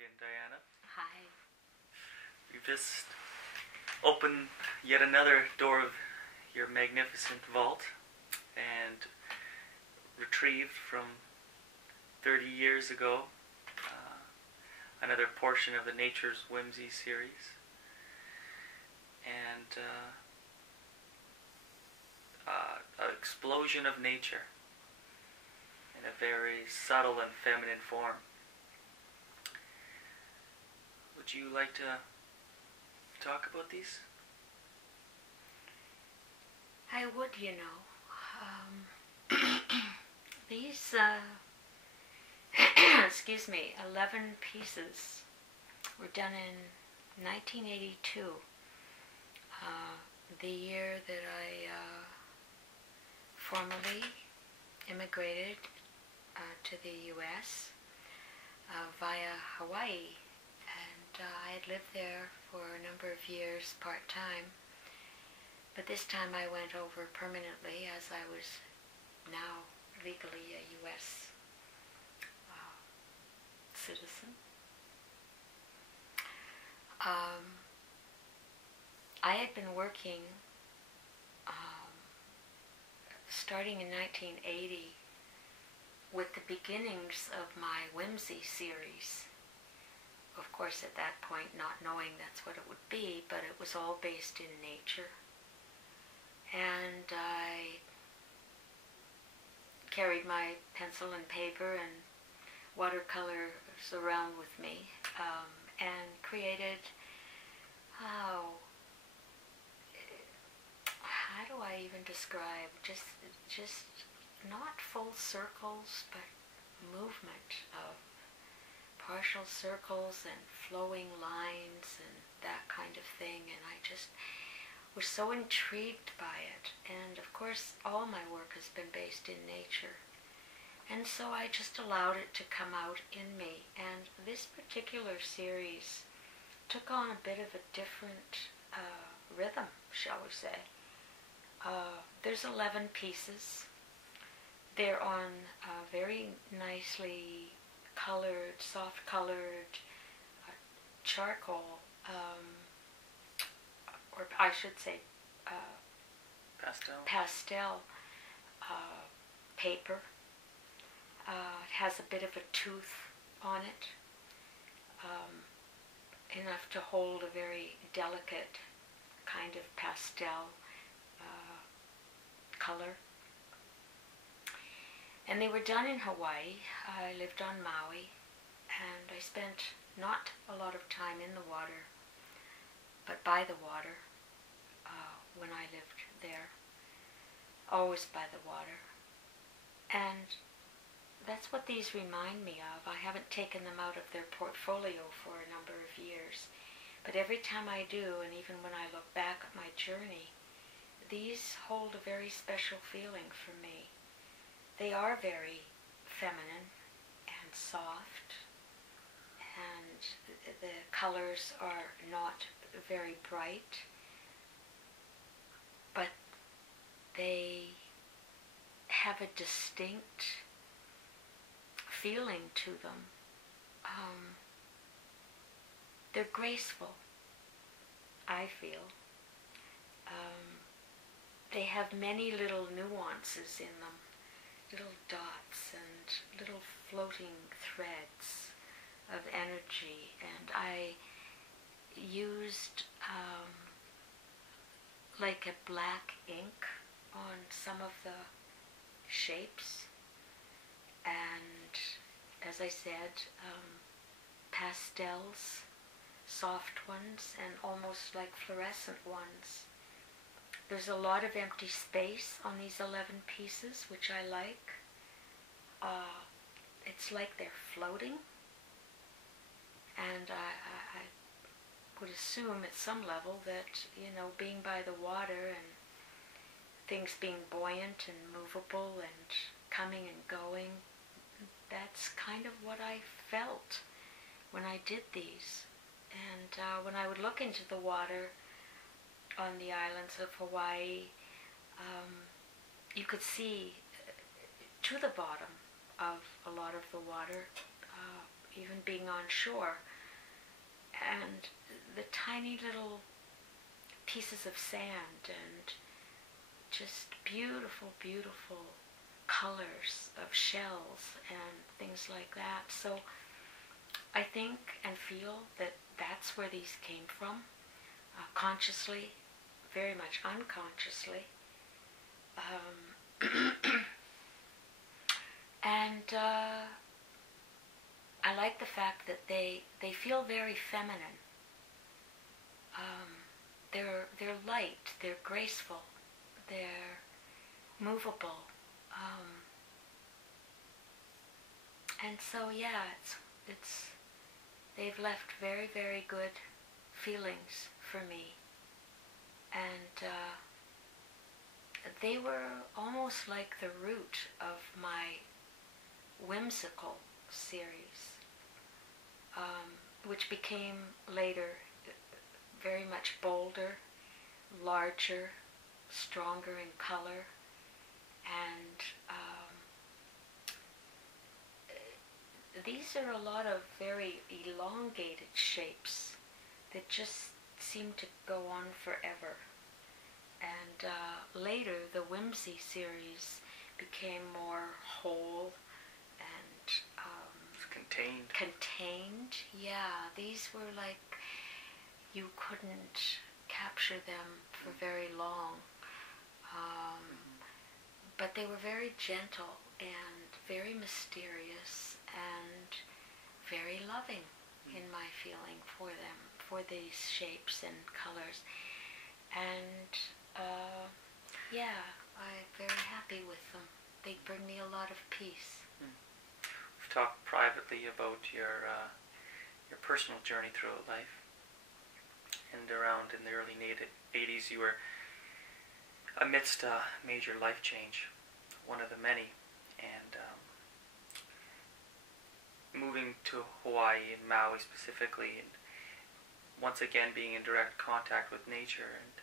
again, Diana. Hi. We've just opened yet another door of your magnificent vault and retrieved from 30 years ago another portion of the Nature's Whimsy series. And an explosion of nature in a very subtle and feminine form. Would you like to talk about these? I would, you know. These, excuse me, 11 pieces were done in 1982, the year that I formally immigrated to the U.S. Via Hawaii. And I had lived there for a number of years part-time. But this time I went over permanently, as I was now legally a U.S. citizen. I had been working starting in 1980 with the beginnings of my Whimsy series. Of course, at that point, not knowing that's what it would be, but it was all based in nature. And I carried my pencil and paper and watercolors around with me and created, how do I even describe, just not full circles, but movement of partial circles and flowing lines and that kind of thing. And I just was so intrigued by it. And of course, all my work has been based in nature. And so I just allowed it to come out in me. And this particular series took on a bit of a different rhythm, shall we say. There's 11 pieces. They're on very nicely colored, soft-colored charcoal, or I should say pastel paper. It has a bit of a tooth on it, enough to hold a very delicate kind of pastel color. And they were done in Hawaii. I lived on Maui, and I spent not a lot of time in the water, but by the water when I lived there. Always by the water. And that's what these remind me of. I haven't taken them out of their portfolio for a number of years, but every time I do, and even when I look back at my journey, these hold a very special feeling for me. They are very feminine and soft, and the colors are not very bright, but they have a distinct feeling to them. They're graceful, I feel. They have many little nuances in them, little dots and little floating threads of energy. And I used like a black ink on some of the shapes, and as I said, pastels, soft ones and almost like fluorescent ones. There's a lot of empty space on these 11 pieces, which I like. It's like they're floating, and I would assume at some level that, you know, being by the water and things being buoyant and movable and coming and going, that's kind of what I felt when I did these. And when I would look into the water on the islands of Hawaii, you could see to the bottom of a lot of the water, even being on shore. and the tiny little pieces of sand and just beautiful, beautiful colors of shells and things like that. So I think and feel that that's where these came from, consciously, very much unconsciously. And I like the fact that they feel very feminine. They're light, they're graceful, they're movable. And so yeah, it's they've left very, very good feelings for me. And they were almost like the root of my whimsical series, which became later very much bolder, larger, stronger in color, and these are a lot of very elongated shapes that just seem to go on forever. And later, the Whimsy series became more whole and contained. Yeah, these were like you couldn't capture them for very long. But they were very gentle and very mysterious and very loving in my feeling for them, for these shapes and colors. And yeah, I'm very happy with them. They bring me a lot of peace. We've talked privately about your personal journey through life, and around in the early 80s you were amidst a major life change, one of the many, and moving to Hawaii and Maui specifically, and once again being in direct contact with nature, and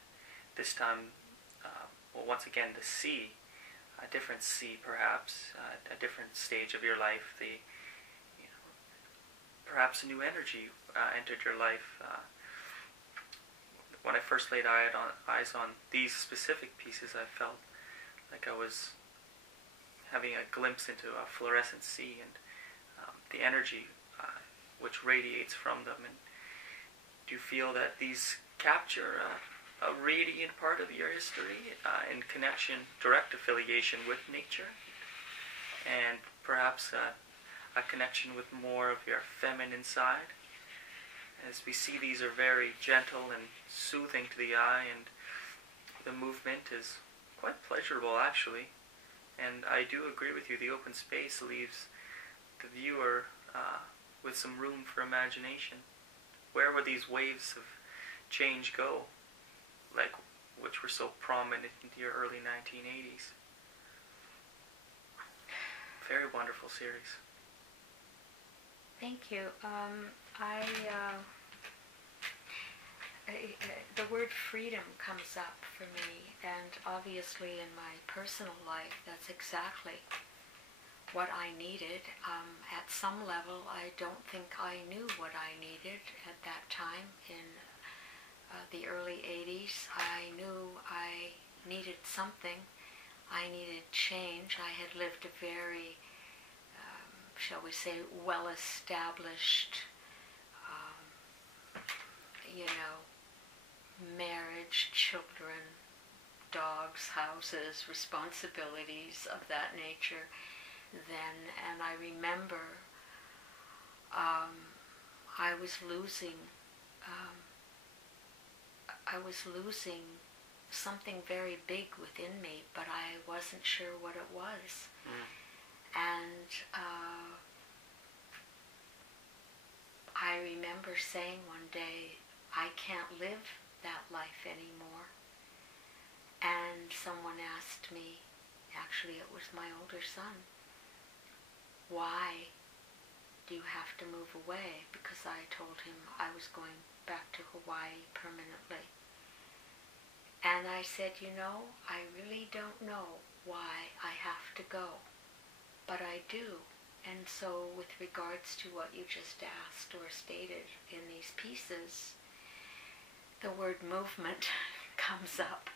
this time, once again the sea, a different sea perhaps, a different stage of your life, perhaps a new energy entered your life. When I first laid eyes on these specific pieces, I felt like I was having a glimpse into a fluorescent sea, and the energy which radiates from them. And do you feel that these capture a radiant part of your history in connection, direct affiliation with nature, and perhaps a connection with more of your feminine side? As we see, these are very gentle and soothing to the eye, and the movement is quite pleasurable actually. And I do agree with you, the open space leaves the viewer with some room for imagination. Where would these waves of change go, like which were so prominent in your early 1980s? Very wonderful series. Thank you. The word freedom comes up for me, and obviously in my personal life, that's exactly what I needed. At some level, I don't think I knew what I needed at that time in the early 80s. I knew I needed something. I needed change. I had lived a very, shall we say, well-established, marriage, children, dogs, houses, responsibilities of that nature then. And I remember I was losing something very big within me, but I wasn't sure what it was. And I remember saying one day, I can't live that life anymore. And someone asked me, actually it was my older son, why do you have to move away? Because I told him I was going back to Hawaii permanently. And I said, I really don't know why I have to go, but I do. And so with regards to what you just asked or stated in these pieces, the word movement comes up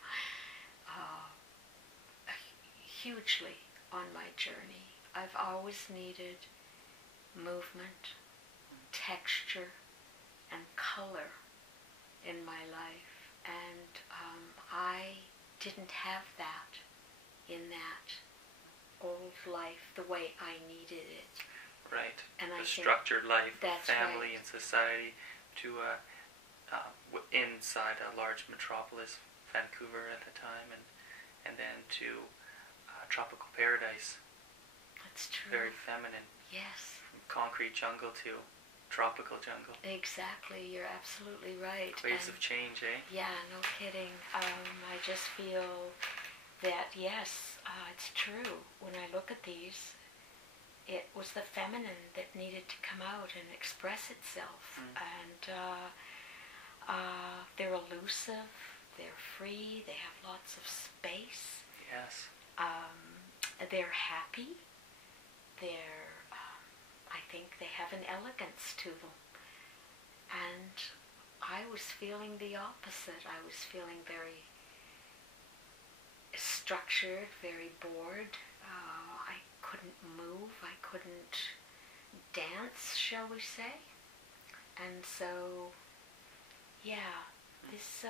hugely on my journey. I've always needed movement, texture, and color in my life. And I didn't have that in that old life the way I needed it. Right. And the I think structured life, that's family right. and society, to inside a large metropolis, Vancouver at the time, and then to tropical paradise. That's true. Very feminine. Yes. From concrete jungle to tropical jungle. Exactly. You're absolutely right. Waves of change, eh? Yeah, no kidding. I just feel that, yes, it's true. When I look at these, it was the feminine that needed to come out and express itself. And they're elusive, they're free, they have lots of space. Yes. They're happy. They're, I think they have an elegance to them. And I was feeling the opposite. I was feeling very structured, very bored. I couldn't move. I couldn't dance, shall we say. And so, yeah, this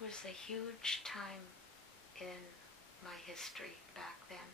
was a huge time in my history back then.